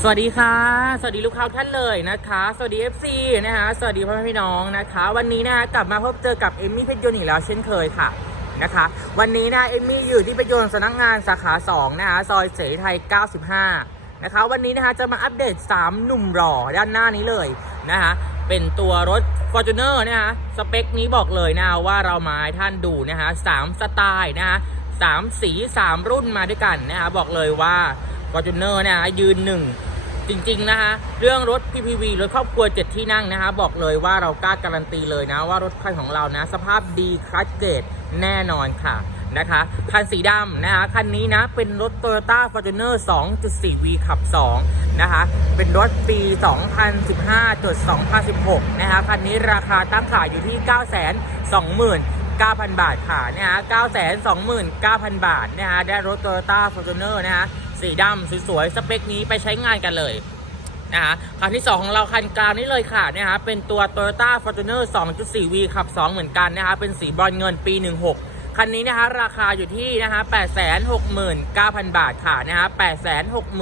สวัสดีค่ะ สวัสดีลูกค้าท่านเลยนะคะ สวัสดี FC นะคะ สวัสดีพ่อแม่พี่น้องนะคะ วันนี้นะคะกลับมาพบเจอกับเอมมี่เพชรยนต์อีกแล้วเช่นเคยค่ะนะคะ วันนี้นะเอมมี่อยู่ที่เพชรยนต์สำนักงานสาขา2นะคะซอยเสรีไทย 95 นะคะ วันนี้นะคะจะมาอัปเดต 3 หนุ่มหล่อด้านหน้านี้เลยนะคะเป็นตัวรถ Fortuner นะคะสเปคนี้บอกเลยนะว่าเรามาให้ท่านดูนะคะสามสไตล์นะคะสามสี3รุ่นมาด้วยกันนะคะบอกเลยว่า Fortuner นะคะยืนหนึ่งจริงๆนะคะเรื่องรถ PPV รถครอบครัว 7 ที่นั่งนะคะบอกเลยว่าเรากล้าการันตีเลยนะว่ารถคันของเรานะ สภาพดีคลัสเกตแน่นอนค่ะนะคะคันสีดำนะคะคันนี้นะเป็นรถ Toyota Fortuner 2.4V ขับ 2 นะคะเป็นรถปี 2015จด2016 นะคะคันนี้ราคาตั้งขายอยู่ที่ 920,000 9,000 บาทค่ะนะฮะ929,000 บาท นะฮะ ได้รถ Toyota Fortuner นะฮะ สีดำสวยๆสเปคนี้ไปใช้งานกันเลยนะฮะคันที่ 2 ของเราคันกลางนี่เลยค่ะนะฮะเป็นตัว Toyota Fortuner 2.4V ขับ 2 เหมือนกันนะฮะเป็นสีบรอนเงินปี 16 คันนี้นะฮะราคาอยู่ที่นะฮะ869,000 บาทค่ะนะฮะ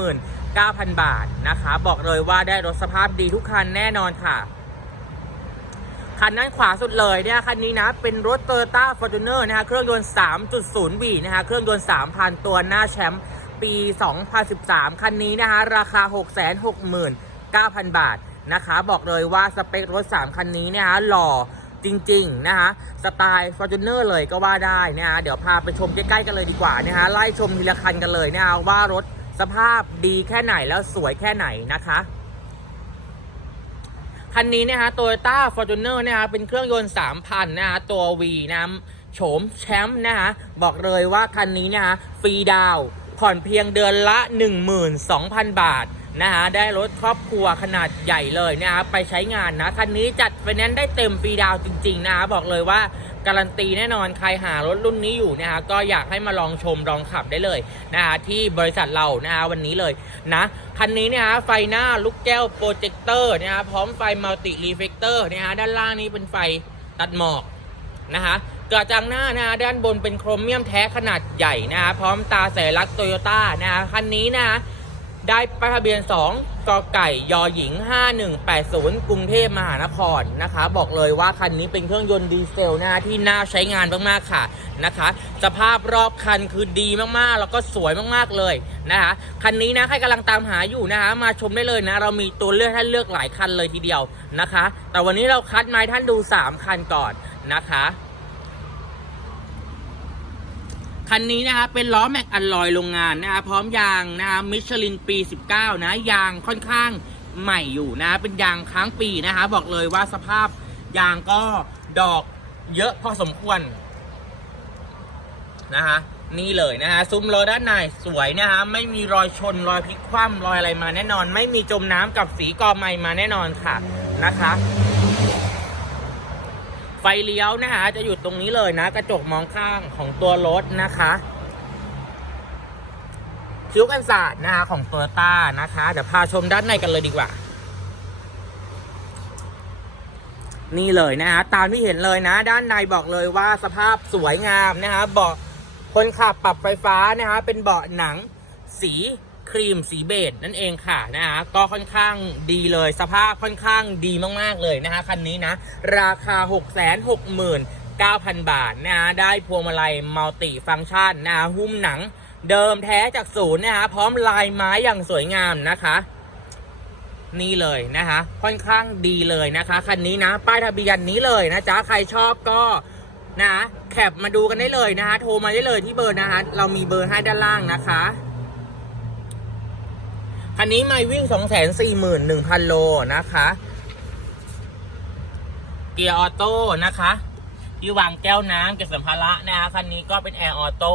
869,000 บาทนะคะ บอกเลยว่าได้รถสภาพดีทุกคันแน่นอนค่ะ คันด้านขวาสุดเลยเนี่ยคันนี้นะ เป็นรถ Toyota Fortuner นะฮะเครื่องยนต์ 3.0V นะฮะเครื่องยนต์ 3,000 ตัวหน้าแชมป์ ปี 2013 คันนี้นะฮะราคา 669,000 บาทนะคะบอกเลยว่าสเปครถ 3 คันนี้นะฮะหล่อจริงๆนะคะสไตล์ Fortuner เลยก็ว่าได้นะฮะเดี๋ยวพาไปชมใกล้ๆกันเลยดีกว่านะฮะไล่ชมทีละคันกันเลยนะฮะว่ารถสภาพดีแค่ไหนแล้วสวยแค่ไหนนะคะคันนี้นะฮะ Toyota Fortuner นอร์นะฮะเป็นเครื่องยนต์3,000นะฮะตัว V นะโฉมแชมป์นะฮะบอกเลยว่าคันนี้นะฮะฟรีดาว ผ่อนเพียงเดือนละ 12,000 บาทนะฮะได้รถครอบครัวขนาดใหญ่เลยนะฮะไปใช้งานนะคันนี้จัดไฟแนนซ์ได้เต็มฟรีดาวจริง ๆ นะฮะบอกเลยว่าการันตีแน่นอนใครหารถรุ่นนี้อยู่นะฮะก็อยากให้มาลองชมลองขับได้เลยนะฮะที่บริษัทเรานะฮะวันนี้เลยนะคันนี้เนี่ยฮะไฟหน้าลูกแก้วโปรเจคเตอร์นะฮะพร้อมไฟมัลติรีเฟกเตอร์นะฮะด้านล่างนี้เป็นไฟตัดหมอกนะฮะ กระจังหน้านะฮะด้านบนเป็นโครเมียมแท้ขนาดใหญ่นะฮะพร้อมตาสัญลักษณ์โตโยต้านะฮะคันนี้นะได้ป้ายทะเบียน 2กไก่ยอหญิง 5180 กรุงเทพมหานครนะคะ บอกเลยว่าคันนี้เป็นเครื่องยนต์ดีเซลนะฮะที่น่าใช้งานมากๆค่ะนะคะ สภาพรอบคันคือดีมากๆ แล้วก็สวยมากๆเลยนะคะคันนี้นะใครกำลังตามหาอยู่นะคะ มาชมได้เลยนะ เรามีตัวเลือกให้เลือกหลายคันเลยทีเดียวนะคะ แต่วันนี้เราคัดมาให้ท่านดู 3 คันก่อนนะคะ คันนี้นะคะเป็นล้อแม็กอัลลอยโรงงานนะคะพร้อมยางนะคะมิชลินปี 19 นะ ยางค่อนข้างใหม่อยู่นะ เป็นยางค้างปีนะคะ บอกเลยว่าสภาพยางก็ดอกเยอะพอสมควรนะคะนี่เลยนะคะซุ้มล้อด้านในสวยนะคะไม่มีรอยชนรอยพลิกคว่ำรอยอะไรมาแน่นอน ไม่มีจมน้ำกับสีกอไม้มาแน่นอนค่ะนะคะ ไฟเลี้ยวนะคะจะอยู่ตรงนี้เลยนะ กระจกมองข้างของตัวรถนะคะคิ้วกันศาสตร์นะคะของโตัวต้านะคะเดี๋ยวพาชมด้านในกันเลยดีกว่า นี่เลยนะคะตามที่เห็นเลยนะ ด้านในบอกเลยว่าสภาพสวยงามนะคะเบาะคนขับปรับไฟฟ้านะคะเป็นเบาะหนังสี ครีมสีเบจนั่นเองค่ะนะคะก็ค่อนข้างดีเลยสภาพค่อนข้างดีมากๆเลยนะคะคันนี้นะ ราคา 6 6 9 0 0 0 บาทนะฮะได้พวงมาลัยมัลติฟังก์ชันนะฮะหุ้มหนังเดิมแท้จากศูนย์นะฮะพร้อมลายไม้อย่างสวยงามนะคะ นี่เลยนะคะ ค่อนข้างดีเลยนะคะคันนี้นะ ป้ายทะเบียนนี้เลยนะจ๊ะใครชอบก็นะแคปมาดูกันได้เลยนะคะโทรมาได้เลยที่เบอร์นะคะเรามีเบอร์ให้ด้านล่างนะคะ คันนี้ไม่วิ่ง2 4 1 0 0 0โลนะคะ เกียร์ออโต้นะคะที่วางแก้วน้ำเก็บสัมภาระนะคะคันนี้ก็เป็นแอร์ออโต้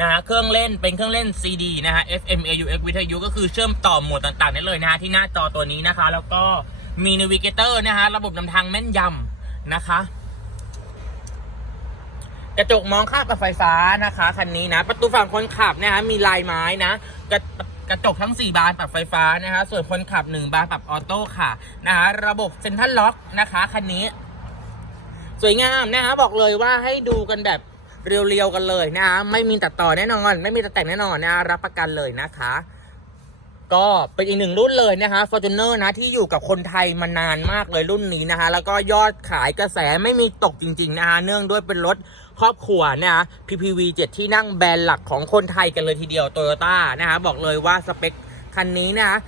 นะฮะเครื่องเล่นเป็นเครื่องเล่น CD นะฮะ FM AUX วิทยุก็คือเชื่อมต่อโหมดต่างๆได้เลยนะฮะที่หน้าจอตัวนี้นะคะ แล้วก็มีนาวิเกเตอร์นะฮะระบบนำทางแม่นยำนะคะ กระจกมองข้างกับไฟฟ้านะคะคันนี้นะ ประตูฝั่งคนขับนะฮะมีลายไม้นะกระกระจกทั้ง 4 บานปรับไฟฟ้านะคะ ส่วนคนขับ 1 บานปรับออโต้ค่ะนะคะระบบเซ็นทรัลล็อกนะคะคันนี้ สวยงามนะคะบอกเลยว่าให้ดูกันแบบเรียวๆกันเลยนะคะไม่มีตัดต่อแน่นอน ไม่มีตัดแต่งแน่นอนนะรับประกันเลยนะคะ ก็เป็นอีกหนึ่งรุ่นเลยนะคะ Fortuner นะที่อยู่กับคนไทยมานานมากเลยรุ่นนี้นะคะ แล้วก็ยอดขายกระแสไม่มีตกจริง ๆ นะคะ เนื่องด้วยเป็นรถครอบครัวนะคะ PPV 7 ที่นั่งแบรนด์หลักของคนไทยกันเลยทีเดียว Toyota นะคะ บอกเลยว่าสเปคคันนี้นะคะ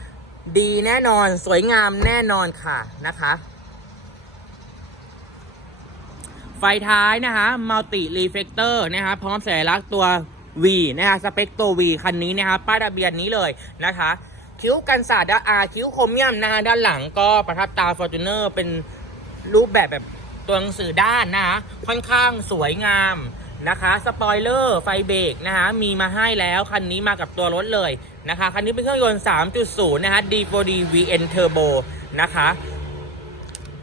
ดีแน่นอนสวยงามแน่นอนค่ะนะคะไฟท้ายนะคะมัลติรีเฟกเตอร์นะคะพร้อมสัญลักษณ์ตัว V นะคะสเปคตัว V คันนี้นะคะป้ายทะเบียนนี้เลยนะคะ คิ้วกันศาสตร์ด้านอาคิ้วครเมี่ยมนะคะด้านหลังก็ประทับตา Fortuner เป็นรูปแบบแบบตัวหนังสือด้านนะคะค่อนข้างสวยงามนะคะ สปอยเลอร์ไฟเบรกนะคะมีมาให้แล้ว คันนี้มากับตัวรถเลยนะคะ คันนี้เป็นเครื่องยนต์ 3.0 นะคะ D4D VN Turbo นะคะ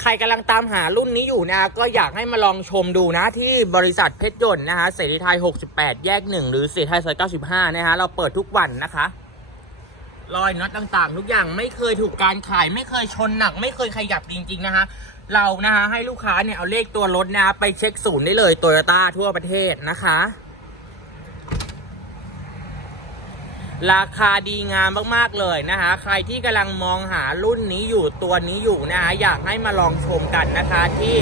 ใครกำลังตามหารุ่นนี้อยู่นะก็อยากให้มาลองชมดูนะที่บริษัทเพชรยนต์นะคะเสรีไทย 68 แยก 1 หรือเสรีไทยซอย95 นะฮะเราเปิดทุกวันนะคะ รอยน็อตต่างๆ ทุกอย่างไม่เคยถูกการขายไม่เคยชนหนัก ไม่เคยขยับจริง ๆ นะคะเรานะคะให้ลูกค้าเนี่ยเอาเลขตัวรถนะไปเช็คศูนย์ได้เลยโตโยต้าทั่วประเทศนะคะ ราคาดีงามมากๆเลยนะคะ ใครที่กำลังมองหารุ่นนี้อยู่ตัวนี้อยู่นะคะอยากให้มาลองชมกันนะคะที่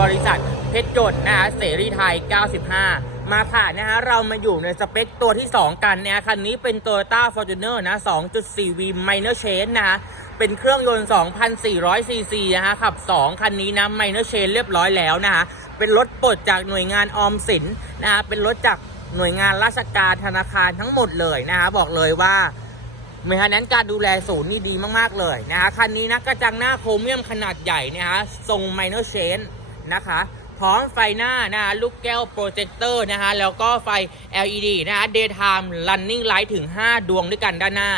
บริษัทเพชรยนต์นะคะเสรีไทย 95 มาค่ะนะคะเรามาอยู่ในสเปคตัวที่ 2 กันนะคันนี้เป็น Toyota Fortuner นะ 2.4V Minor Change นะคะเป็นเครื่องยนต์ 2,400 ซีซีนะคะขับ 2 คันนี้นะ Minor Change เรียบร้อยแล้วนะคะเป็นรถปลดจากหน่วยงานออมสินนะคะเป็นรถจากหน่วยงานราชการธนาคารทั้งหมดเลยนะคะบอกเลยว่าเมนเทนแนนการดูแลศูนย์นี่ดีมาก ๆ เลยนะคะคันนี้นะกระจังหน้าโครเมียมขนาดใหญ่นะคะทรง Minor Change นะคะ พร้อมไฟหน้านะคะลูกแก้วโปรเจคเตอร์นะคะแล้วก็ไฟ LED นะคะ Daytime Running Light ถึง 5 ดวงด้วยกันด้านหน้า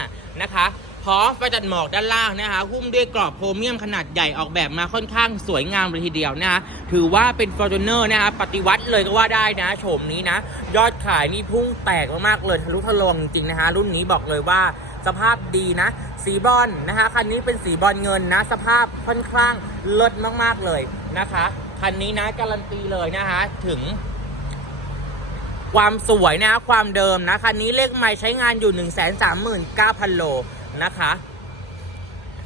นะคะพร้อมไฟจัดหมอกด้านล่างนะคะหุ้มด้วยกรอบโครเมียมขนาดใหญ่ออกแบบมาค่อนข้างสวยงามเลยทีเดียวนะคะถือว่าเป็น Fortuner นะคะปฏิวัติเลยก็ว่าได้นะโฉมนี้นะ ยอดขายนี่พุ่งแตกมากๆเลยทะลุทะลวงจริงๆนะคะรุ่นนี้บอกเลยว่าสภาพดีนะ สีบอลนะคะคันนี้เป็นสีบอลเงินนะ สภาพค่อนข้างเลิศมากๆเลยนะคะ คันนี้นะการันตีเลยนะคะถึง ความสวยนะความเดิมนะคันนี้เลขไม่ใช้งานอยู่ 1 3 9 0 0 0 โลนะคะ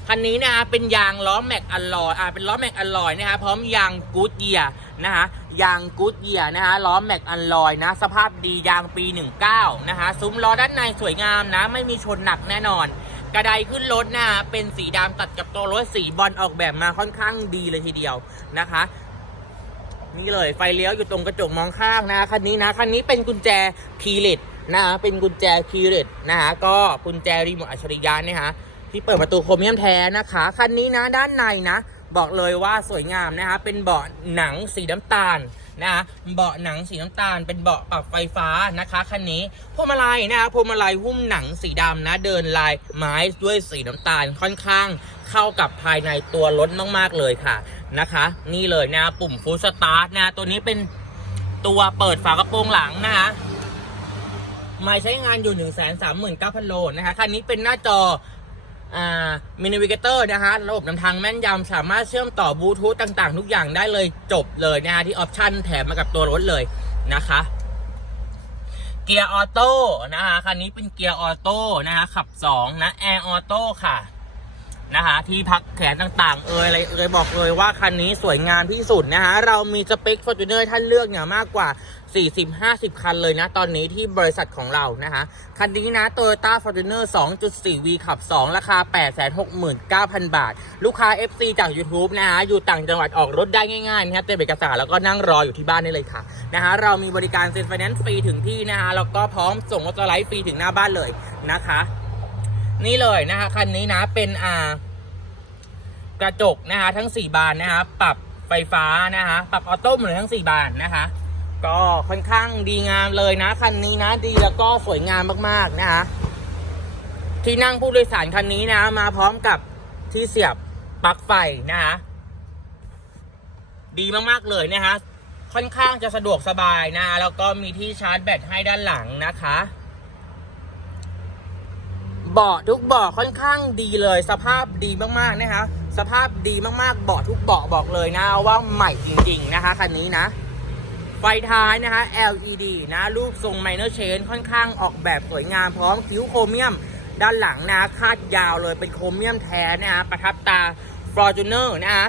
คันนี้นะคะเป็นยางล้อแม็กอลลอยอ่าเป็นล้อแม็กอลลอยนะคะพร้อมยางกูดเยียนะคะยางกูดเยียนะคะล้อแม็กอลลอยนะ สภาพดียางปี 19 นะคะซุ้มล้อด้านในสวยงามนะ ไม่มีชนหนักแน่นอน กระไดขึ้นรถนะเป็นสีดำตัดกับตัวรถสีบอลออกแบบมาค่อนข้างดีเลยทีเดียวนะคะ นี่เลยไฟเลี้ยวอยู่ตรงกระจกมองข้างนะคันนี้นะคันนี้เป็นกุญแจคีย์เลตนะฮะเป็นกุญแจคีย์เลตนะฮะก็กุญแจรีโมทอัจฉริยะเนี่ยฮะที่เปิดประตูโครเมียมแท้นะคะคันนี้นะด้านในนะ บอกเลยว่าสวยงามนะคะเป็นเบาะหนังสีน้ำตาลนะคะเบาะหนังสีน้ำตาล เป็นเบาะปรับไฟฟ้านะคะคันนี้พวงมาลัยนะคะพวงมาลัยหุ้มหนังสีดำนะ เดินลายไม้ด้วยสีน้ำตาลค่อนข้าง เข้ากับภายในตัวรถมากๆเลยค่ะนะคะ นี่เลยนะปุ่มฟู l สตาร์ทนะตัวนี้เป็นตัวเปิดฝากระโปรงหลังนะคะไม่ใช้งานอยู่ 1 3 9 0 0 0 โลนะคะคันนี้เป็นหน้าจออ่ามินิวิเกเตอร์นะคะระบบนำทางแม่นยำสามารถเชื่อมต่อบลูทูธต่างๆ ทุกอย่างได้เลยจบเลยนะคะที่ออปชันแถมมากับตัวรถเลยนะคะเกียร์ออโต้นะคะคันนี้เป็นเกียร์ออโต้นะคะขับ 2 นะแอร์ออโต้ค่ะ นะคะ ที่พักแขนต่างๆ เอยอะไรเอยบอกเลยว่าคันนี้สวยงามที่สุดนะคะ เรามีสเปค Fortuner ท่านเลือกเนี่ยมากกว่า 40-50 คันเลยนะ ตอนนี้ที่บริษัทของเรานะคะ คันนี้นะ Toyota Fortuner 2.4V ขับ 2 ราคา 869,000 บาท ลูกค้า FC จาก YouTube นะคะอยู่ต่างจังหวัดออกรถได้ง่ายๆนะครับเต็มเอกสารแล้วก็นั่งรออยู่ที่บ้านได้เลยค่ะนะคะเรามีบริการเซ็นไฟแนนซ์ฟรีถึงที่นะคะแล้วก็พร้อมส่งรถสไลด์ฟรีถึงหน้าบ้านเลยนะคะ นี่เลยนะคะคันนี้นะเป็นอ่ากระจกนะคะทั้ง 4 บานนะคะปรับไฟฟ้านะคะปรับออโต้หมดเลยทั้ง 4 บานนะคะก็ค่อนข้างดีงามเลยนะคันนี้นะ ดีแล้วก็สวยงามมากๆนะคะที่นั่งผู้โดยสารคันนี้นะ มาพร้อมกับที่เสียบปลั๊กไฟนะคะดีมากๆเลยนะคะค่อนข้างจะสะดวกสบายนะ แล้วก็มีที่ชาร์จแบตให้ด้านหลังนะคะ เบาะทุกเบาะค่อนข้างดีเลย สภาพดีมากๆนะคะ สภาพดีมากๆเบาะทุกเบาะบอกเลยนะว่าใหม่จริง ๆนะคะคันนี้นะ ไฟท้ายนะคะ LED นะรูปทรง minor change ค่อนข้างออกแบบสวยงามพร้อมคิ้วโครเมียม ด้านหลังนะคาดยาวเลยเป็นโครเมียมแท้นะฮะประทับตา f o r t u n e r นะฮะ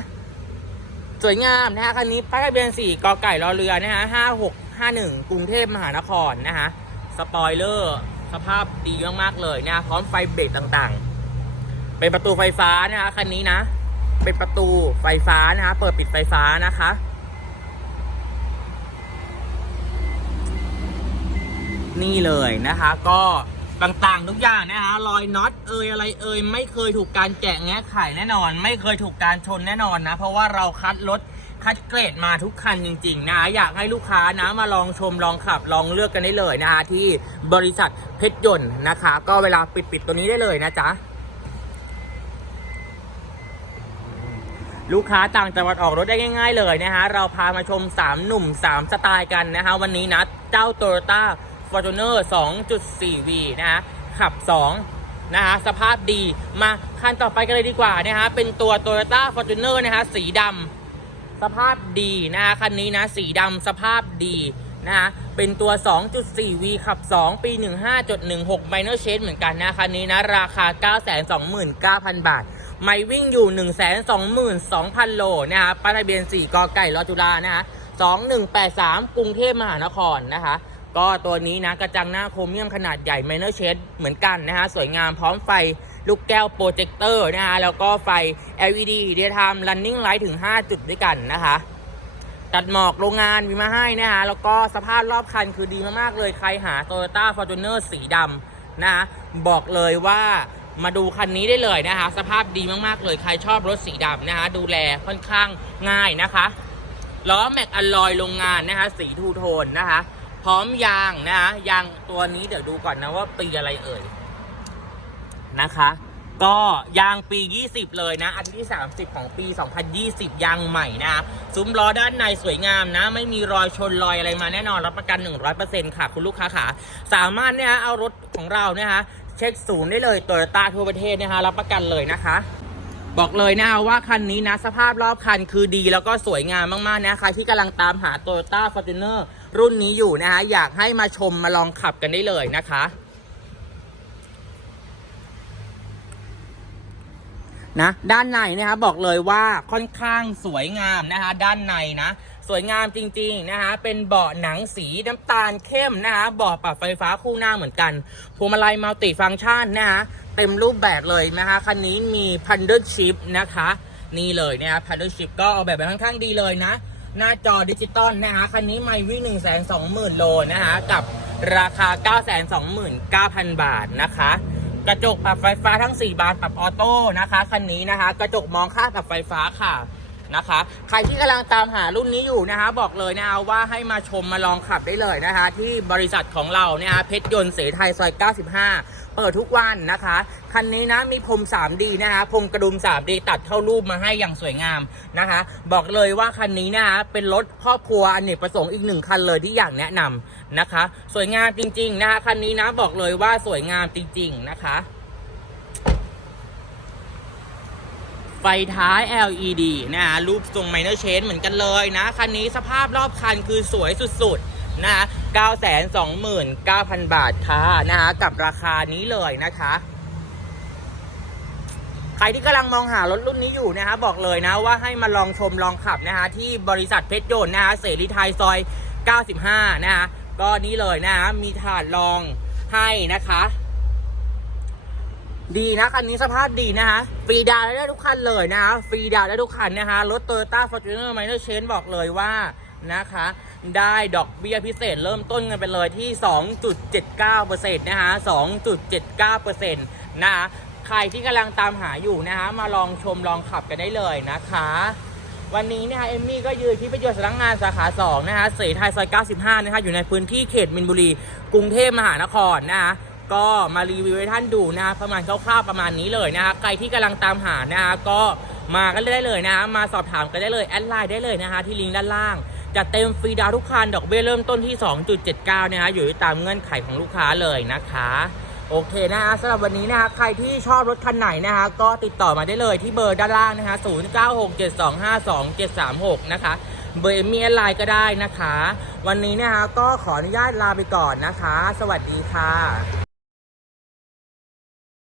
สวยงามนะฮะคันนี้ป้ายทะเบียน4กอไก่รอเรือนะฮะ5651 กรุงเทพมหานครนะฮะสปอยเลอร์ สภาพดีมากๆเลยนะพร้อมไฟเบรกต่างๆ เป็นประตูไฟฟ้านะฮะคันนี้นะ เป็นประตูไฟฟ้านะฮะเปิดปิดไฟฟ้านะคะ นี่เลยนะคะ ก็ต่างๆ ทุกอย่างนะคะรอยน็อตเอยอะไรเอยไม่เคยถูกการแกะแงะไขแน่นอน ไม่เคยถูกการชนแน่นอนนะ เพราะว่าเราคัดรถ คัดเกรดมาทุกคันจริง ๆ นะ อยากให้ลูกค้านะมาลองชมลองขับลองเลือกกันได้เลยนะคะที่บริษัทเพชรยนต์นะคะ ก็เวลาปิดปิดๆตัวนี้ได้เลยนะจ๊ะลูกค้าต่างจังหวัดออกรถได้ง่าย ๆ เลยนะฮะเราพามาชม 3 หนุ่ม 3 สไตล์กันนะฮะวันนี้นะเจ้า Toyota Fortuner 2.4V นะฮะขับ 2 นะฮะสภาพดีมาคันต่อไปกันเลยดีกว่านะฮะเป็นตัว Toyota Fortuner นะฮะสีดำ สภาพดีนะฮะคันนี้นะสีดำสภาพดีนะะเป็นตัว 2.4V ขับ 2 ปี 15.16 Minor Change เหมือนกันนะคันนี้นะ ราคา 929,000 บาท ไม่วิ่งอยู่ 122,000 โลนะฮะป้ายทะเบียน 4กอไก่รอจุฬานะฮะ2183 กรุงเทพมหานครนะคะ ก็ตัวนี้นะ กระจังหน้าโครเมียมขนาดใหญ่ Minor Shade เหมือนกันนะฮะสวยงามพร้อมไฟ ลูกแก้วโปรเจคเตอร์นะฮะแล้วก็ไฟ LED Daytime Running Light ถึง 5 จุดด้วยกันนะคะตัดหมอกโรงงานมีมาให้นะฮะแล้วก็สภาพรอบคันคือดีมากๆเลยใครหา Toyota Fortuner สีดำนะฮะบอกเลยว่ามาดูคันนี้ได้เลยนะคะ สภาพดีมากๆเลยใครชอบรถสีดำนะคะดูแลค่อนข้างง่ายนะคะล้อแม็กอลลอยโรงงานนะคะ สีทูโทนนะคะ พร้อมยางนะคะยางตัวนี้เดี๋ยวดูก่อนนะว่าปีอะไรเอ่ย นะคะ ก็ยางปี 20 เลยนะ อันที่ 30 ของปี 2020 ยางใหม่นะซุ้มล้อด้านในสวยงามนะ ไม่มีรอยชนรอยอะไรมาแน่นอนรับประกัน 100%ค่ะ คุณลูกค้าขาสามารถเนี่ยฮะเอารถของเราเนี่ยฮะเช็คศูนย์ได้เลยโตโยต้าทั่วประเทศนะคะรับประกันเลยนะคะบอกเลยนะว่าคันนี้นะ สภาพรอบคันคือดีแล้วก็สวยงามมาก ๆ นะครที่กำลังตามหา Toyota Fortuner รุ่นนี้อยู่นะคะ อยากให้มาชมมาลองขับกันได้เลยนะคะ นะด้านในนะคะบอกเลยว่าค่อนข้างสวยงามนะคะด้านในนะสวยงามจริงๆนะคะเป็นเบาะหนังสีน้ำตาลเข้มนะคะเบาะปรับไฟฟ้าคู่หน้าเหมือนกันพวงมาลัยมัลติฟังก์ชันนะคะเต็มรูปแบบเลยนะคะคันนี้มีพันเด l ชิพนะคะนี่เลยนะคะพันเด l ชิพก็ออกแบบมาค่อนข้างดีเลยนะ หน้าจอดิจิตอลนะคะคันนี้ไม่วิ่ง1 2 0 0 0 0โลนะคะกับราคา 929,000 บาทนะคะ กระจกปรับไฟฟ้าทั้ง 4 บานปรับออโต้นะคะ คันนี้นะคะ กระจกมองข้างปรับไฟฟ้าค่ะ นะคะ ใครที่กำลังตามหารุ่นนี้อยู่นะคะบอกเลยนะคะว่าให้มาชมมาลองขับได้เลยนะคะที่บริษัทของเราเนี่ยคะเพชรยนต์เสไทยซอย 95 เปิดทุกวันนะคะคันนี้นะมีพรม 3D นะคะพรมกระดุม 3D ตัดเข้ารูปมาให้อย่างสวยงามนะคะ บอกเลยว่าคันนี้นะคะเป็นรถครอบครัวอเนกประสงค์อีกหนึ่งคันเลยที่อยากแนะนำนะคะ สวยงามจริง ๆ นะคะคันนี้นะบอกเลยว่าสวยงามจริง ๆ นะคะ ไฟท้าย LED นะฮะรูปทรง minor change เหมือนกันเลยนะ คันนี้สภาพรอบคันคือสวยสุดๆนะฮะ929,000 บาทค่ะนะฮะกับราคานี้เลยนะคะใครที่กำลังมองหารถรุ่นนี้อยู่นะฮะบอกเลยนะว่าให้มาลองชมลองขับนะฮะที่บริษัทเพชรโยนนะฮะเสรีไทยซอย 95 นะฮะก็นี่เลยนะฮะมีถาดรองให้นะคะ ดีนะคันนี้สภาพดีนะคะฟรีดาวได้ทุกคันเลยนะคะฟรีดาวได้ทุกคันนะคะรถ Toyota Fortuner Minor Change บอกเลยว่านะคะ ได้ดอกเบี้ยพิเศษเริ่มต้นกันไปเลยที่ 2.79%นะคะ2.79%นะคะใครที่กำลังตามหาอยู่นะคะมาลองชมลองขับกันได้เลยนะคะวันนี้นะคะเอมมี่ก็ยืนที่ประโยชน์สำนักงานสาขา 2 นะคะเสรีไทยซอย 95 นะคะอยู่ในพื้นที่เขตมินบุรี กรุงเทพมหานครนะคะ ก็มารีวิวให้ท่านดูนะประมาณคร่าวๆประมาณนี้เลยนะคะใครที่กำลังตามหานะคะก็มากันได้เลยนะมาสอบถามกันได้เลยแอดไลน์ได้เลยนะคะที่ลิงก์ด้านล่างจะเต็มฟรีดาวทุกคันดอกเบี้ยเริ่มต้นที่ 2.79 นะคะอยู่ตามเงื่อนไขของลูกค้าเลยนะคะโอเคนะคะสำหรับวันนี้นะคะใครที่ชอบรถคันไหนนะคะก็ติดต่อมาได้เลยที่เบอร์ด้านล่างนะคะ0967252736 นะคะ เบอร์มีแอดไลน์ก็ได้นะคะ วันนี้นะคะก็ขออนุญาตลาไปก่อนนะคะ สวัสดีค่ะ